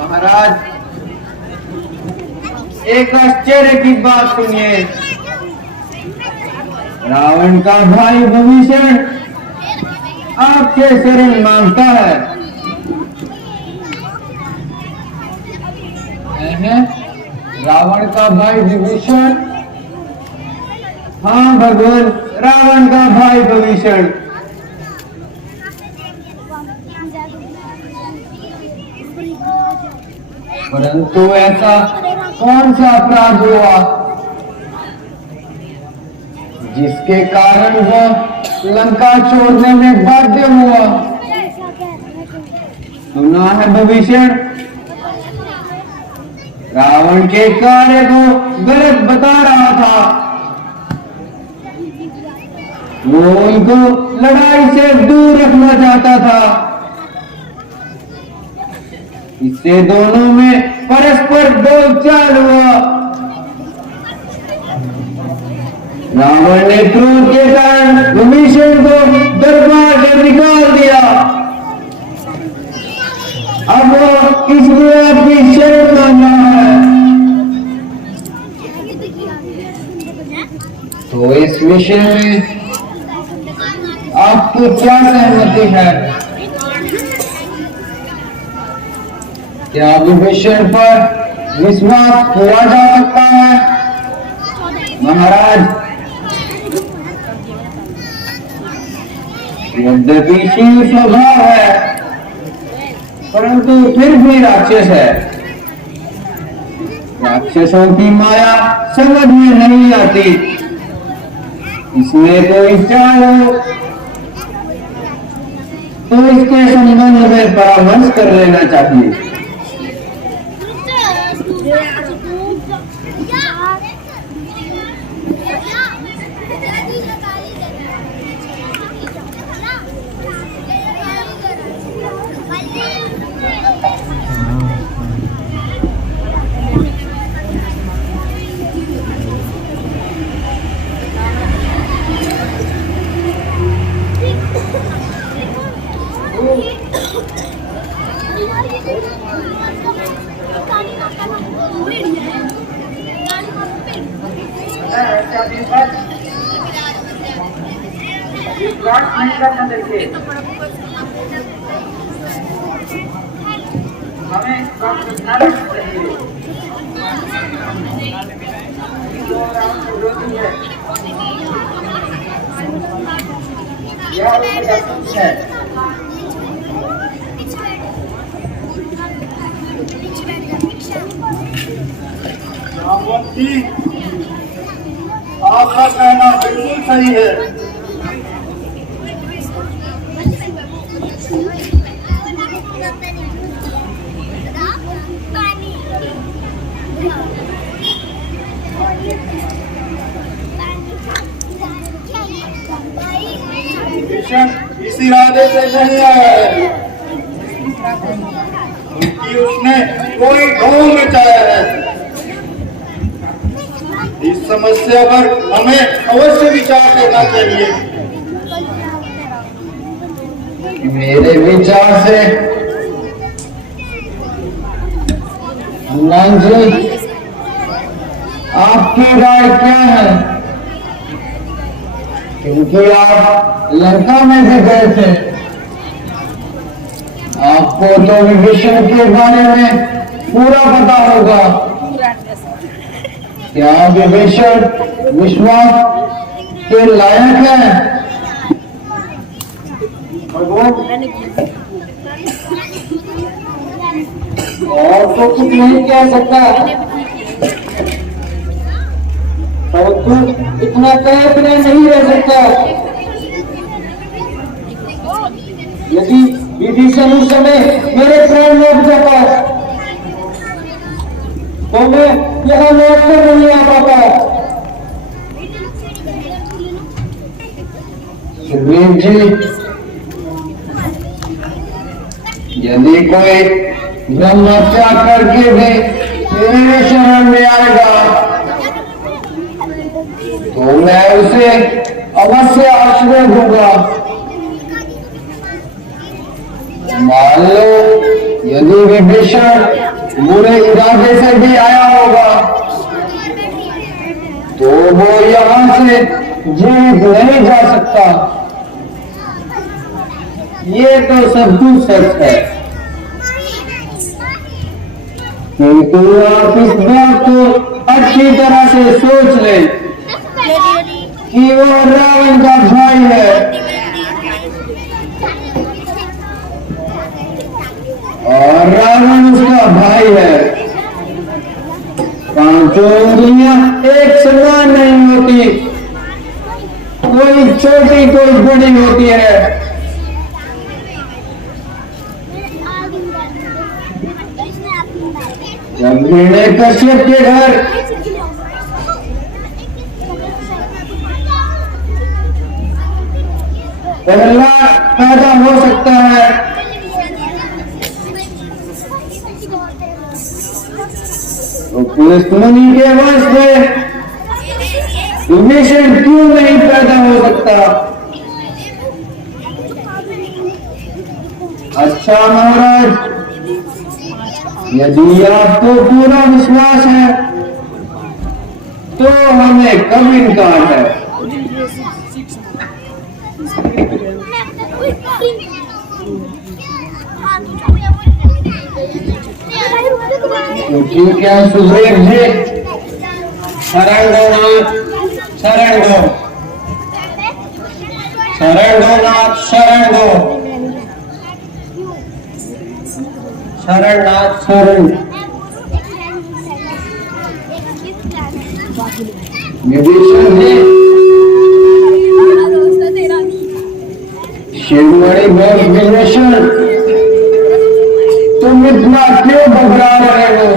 महाराज, एक आश्चर्य की बात सुनिए। रावण का भाई विभीषण आपके शरण मांगता है। रावण का भाई विभीषण? हाँ भगवान, रावण का भाई विभीषण। परंतु ऐसा कौन सा अपराध हुआ जिसके कारण वो लंका छोड़ने में बाध्य हुआ? सुना है विभीषण, रावण के कार्य को गलत बता रहा था। वो उनको लड़ाई से दूर रखना चाहता था। इससे दोनों में परस्पर बोलचाल हुआ। रावण ने क्रोध के कारण विभीषण को दरबार से निकाल दिया। अब वो किसने अपनी शरण मांगा है? तो इस विषय में आपकी क्या सहमति है? क्या विभीषण पर विश्वास किया जा सकता है? महाराज, यद्यपि शिव स्वभाव है, परंतु फिर भी राक्षस है। राक्षसों की माया समझ में नहीं आती। इसमें कोई चाल हो तो इसके संबंध में परामर्श कर लेना चाहिए। आपका कहना बिल्कुल सही है। इस इरादे से नहीं आया है कि उसने कोई ढोंग मचाया है। इस समस्या पर हमें अवश्य विचार करना चाहिए। मेरे विचार से हनुमान जी, आपकी राय क्या है? क्योंकि आप लंका में भी गए थे, आपको तो विभीषण के बारे में पूरा पता होगा। क्या विभीषण विश्वास के लायक है? और तो कुछ नहीं कह सकता, परंतु इतना कहे बिना नहीं रह सकता। यदि विभीषण उस समय मेरे प्राण में उठ जाता तो मैं यहाँ लौट कर नहीं आ पाता। सुग्रीव जी, यदि कोई ब्रह्महत्या करके भी मेरे शरण में आएगा तो मैं उसे अवश्य आश्रय दूंगा। मान लो यदि विभीषण बुरे इरादे से भी आया होगा तो वो यहाँ से जीवित नहीं जा सकता। ये तो सब कुछ सच है, किंतु आप इस बात को अच्छी तरह से सोच लें कि वो रावण का भाई है और रावण उसका भाई है। पांचों उंगलियां एक समान नहीं होती, कोई छोटी कोई बड़ी होती है। जब हिरण्यकश्यप के घर प्रहलाद पैदा हो सकता है तो पुलिस मुनि के वंश में विभीषण क्यों नहीं पैदा हो सकता? अच्छा महाराज, यदि आपको पूरा विश्वास है तो हमें कब इनकार है? तो ठीक है सुग्रीव जी, शरण दो नाथ, शरण दो, शरण दो नाथ, शरण दो, शरण नाथ, शरण। विभीषण जी, शिवमणि बोल विभीषण, तुम इतना क्यों घबरा रहे हो?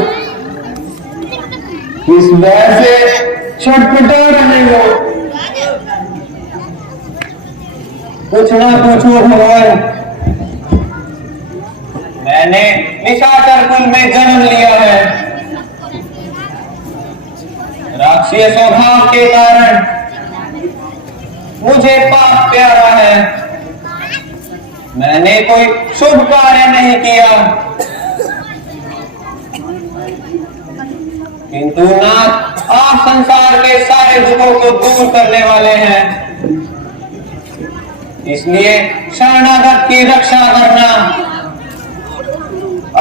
किस वजह से छटपटा रहे हो? कुछ ना पूछो भगवान, मैंने निशाचर कुल में जन्म लिया है। राक्षसीय स्वभाव के कारण मुझे पाप प्यारा है। मैंने कोई शुभ कार्य नहीं किया, किंतु नाथ आप संसार के सारे दुखों को दूर करने वाले हैं, इसलिए शरणागत की रक्षा करना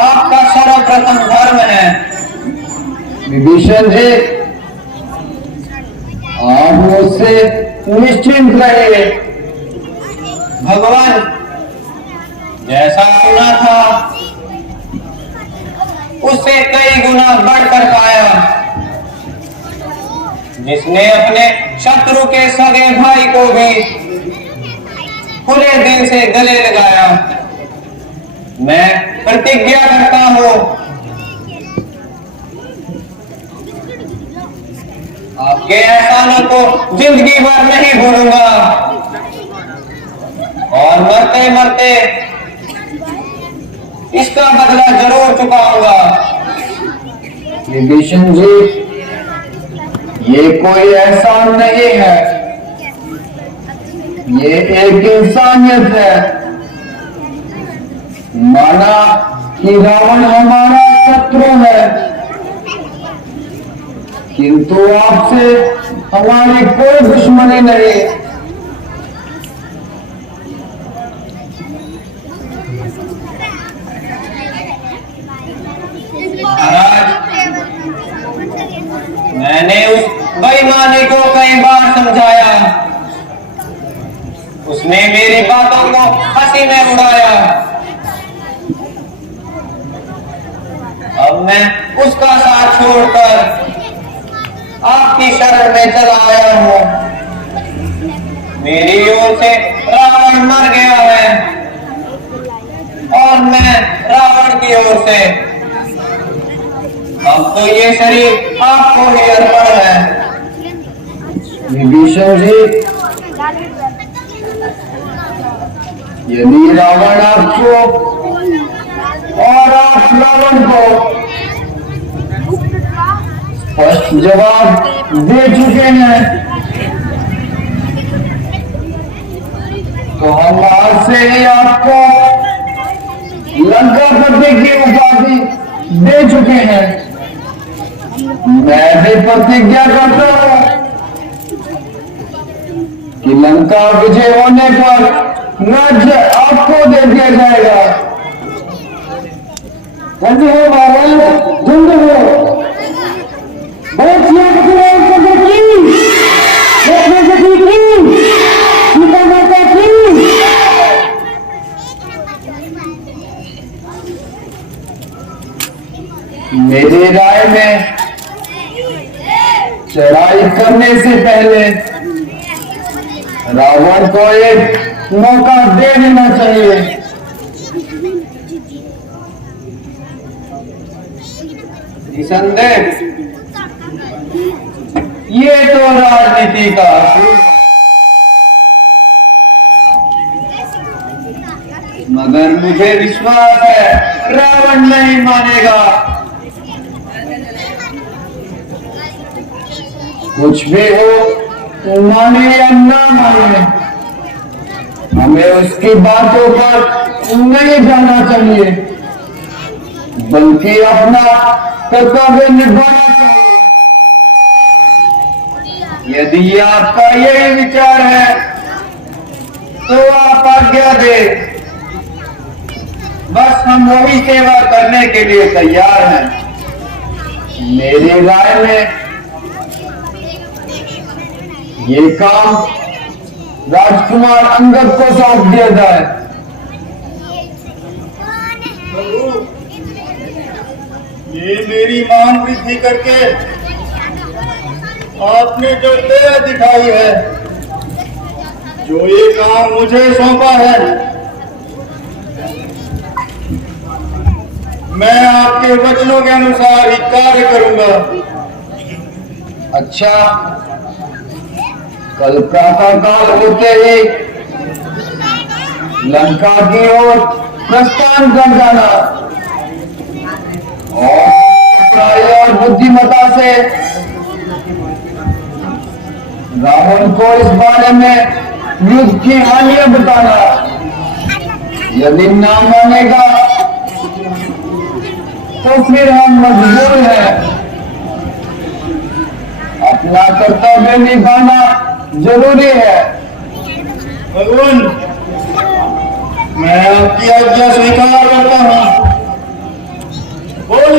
आपका सर्वप्रथम धर्म है। विभीषण जी, आप मुझसे निश्चिंत रहिए। भगवान जैसा सुना था उससे कई गुना बढ़कर पाया। जिसने अपने शत्रु के सगे भाई को भी खुले दिल से गले लगाया, मैं प्रतिज्ञा करता हूं आपके एहसानों को जिंदगी भर नहीं भूलूंगा और मरते मरते इसका बदला जरूर चुकाऊंगा। विभीषण जी, ये कोई एहसान नहीं है, ये एक इंसानियत है। माना कि रावण हमारा शत्रु है, किंतु आपसे हमारी कोई दुश्मनी नहीं। मैंने उस बेईमानी को कई बार समझाया, उसने मेरी बातों को हंसी में उड़ाया। अब मैं उसका साथ छोड़कर आपकी शरण में चला आया हूं। मेरी ओर से रावण मर गया है और मैं रावण की ओर से। अब तो ये शरीर आपको ही अर्पण है। विभीषण जी, यदि रावण आपको और आप रावण को स्पष्ट जवाब दे चुके हैं, तो हम आज से ही आपको लंकापति की उपाधि दे चुके हैं। मैं भी प्रतिज्ञा करता हूं कि लंका विजय होने पर राज्य आपको दे दिया जाएगा। जल्दी हो महाराज, जल्दी हो। मेरी राय में चढ़ाई करने से पहले रावण को एक मौका दे देना चाहिए। निसंदेह ये तो राजनीति का मगर मुझे विश्वास है रावण नहीं मानेगा। कुछ भी हो, माने या ना माने, हमें उसकी बातों पर नहीं जाना चाहिए, बल्कि अपना कर्तव्य निभाना चाहिए। यदि आपका यही विचार है तो आप आज्ञा दे, बस हम वही सेवा करने के लिए तैयार हैं। मेरी राय में ये काम राजकुमार अंगद को सौंप दिया जाए। प्रभु, ये मेरी मान वृद्धि करके आपने जो दया दिखाई है, जो ये काम मुझे सौंपा है, मैं आपके वचनों के अनुसार ही कार्य करूंगा। अच्छा, कल प्रातः काल होते ही लंका की ओर प्रस्थान कर जाना और बुद्धिमता से रावण को इस बारे में युद्ध की हानियां बताना। यदि ना मानेगा तो फिर हम मजबूर हैं। अपना कर्तव्य निभाना जरूरी है। भगवान, मैं आपकी आज्ञा स्वीकार करता हूँ। बोल